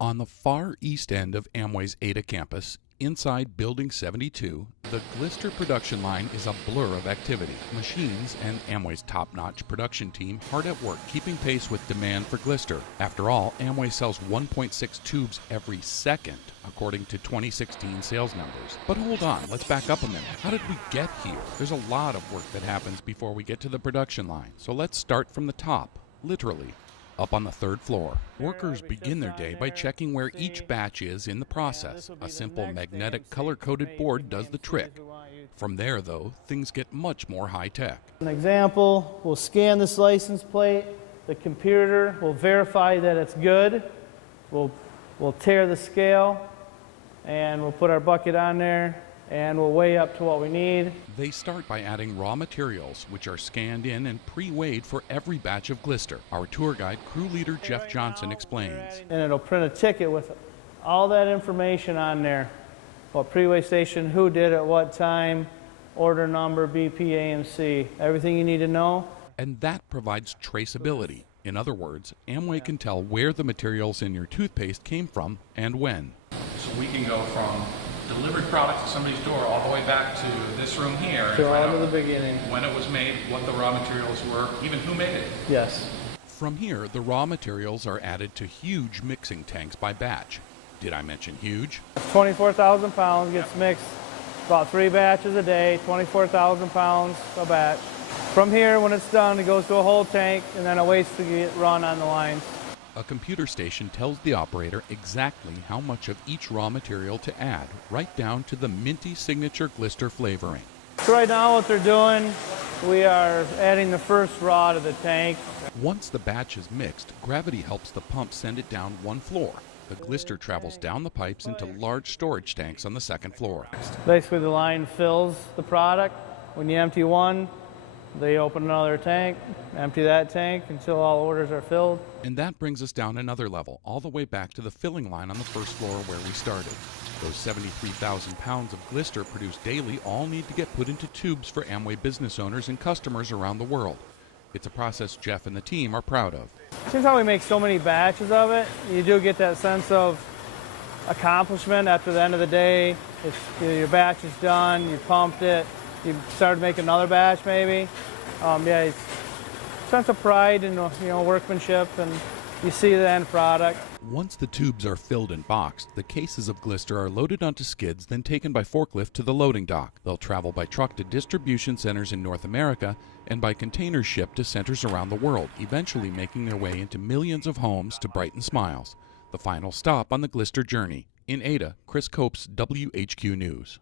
On the far east end of Amway's Ada campus, inside Building 72, the Glister production line is a blur of activity. Machines and Amway's top-notch production team hard at work keeping pace with demand for Glister. After all, Amway sells 1.6 tubes every second, according to 2016 sales numbers. But hold on, let's back up a minute. How did we get here? There's a lot of work that happens before we get to the production line. So let's start from the top, literally. Up on the third floor, workers begin their day by checking where each batch is in the process. A simple magnetic color-coded board does the trick. From there, though, things get much more high-tech. An example, we'll scan this license plate. The computer will verify that it's good. We'll tear the scale, and we'll put our bucket on there, and we'll weigh up to what we need. They start by adding raw materials, which are scanned in and pre-weighed for every batch of Glister. Our tour guide, crew leader Jeff Johnson, explains. And it'll print a ticket with all that information on there. What pre-weigh station, who did it, what time, order number, BP, AMC, everything you need to know. And that provides traceability. In other words, Amway can tell where the materials in your toothpaste came from and when. So we can go from delivered product to somebody's door all the way back to this room here. So all to the beginning. When it was made, what the raw materials were, even who made it. Yes. From here, the raw materials are added to huge mixing tanks by batch. Did I mention huge? 24,000 pounds gets mixed about 3 batches a day, 24,000 pounds a batch. From here, when it's done, it goes to a whole tank and then it waits to get run on the lines. A computer station tells the operator exactly how much of each raw material to add, right down to the minty signature Glister flavoring. So right now what they're doing, we are adding the first raw to the tank. Once the batch is mixed, gravity helps the pump send it down one floor. The Glister travels down the pipes into large storage tanks on the second floor. Basically the line fills the product. When you empty one, they open another tank, empty that tank until all orders are filled. And that brings us down another level, all the way back to the filling line on the first floor where we started. Those 73,000 pounds of Glister produced daily all need to get put into tubes for Amway business owners and customers around the world. It's a process Jeff and the team are proud of. Since how we make so many batches of it, you do get that sense of accomplishment after the end of the day. Your batch is done, you pumped it, you started making another batch maybe. Yeah, it's a sense of pride and workmanship, and you see the end product. Once the tubes are filled and boxed, the cases of Glister are loaded onto skids, then taken by forklift to the loading dock. They'll travel by truck to distribution centers in North America and by container ship to centers around the world, eventually making their way into millions of homes to brighten smiles. The final stop on the Glister journey. In Ada, Chris Copes, WHQ News.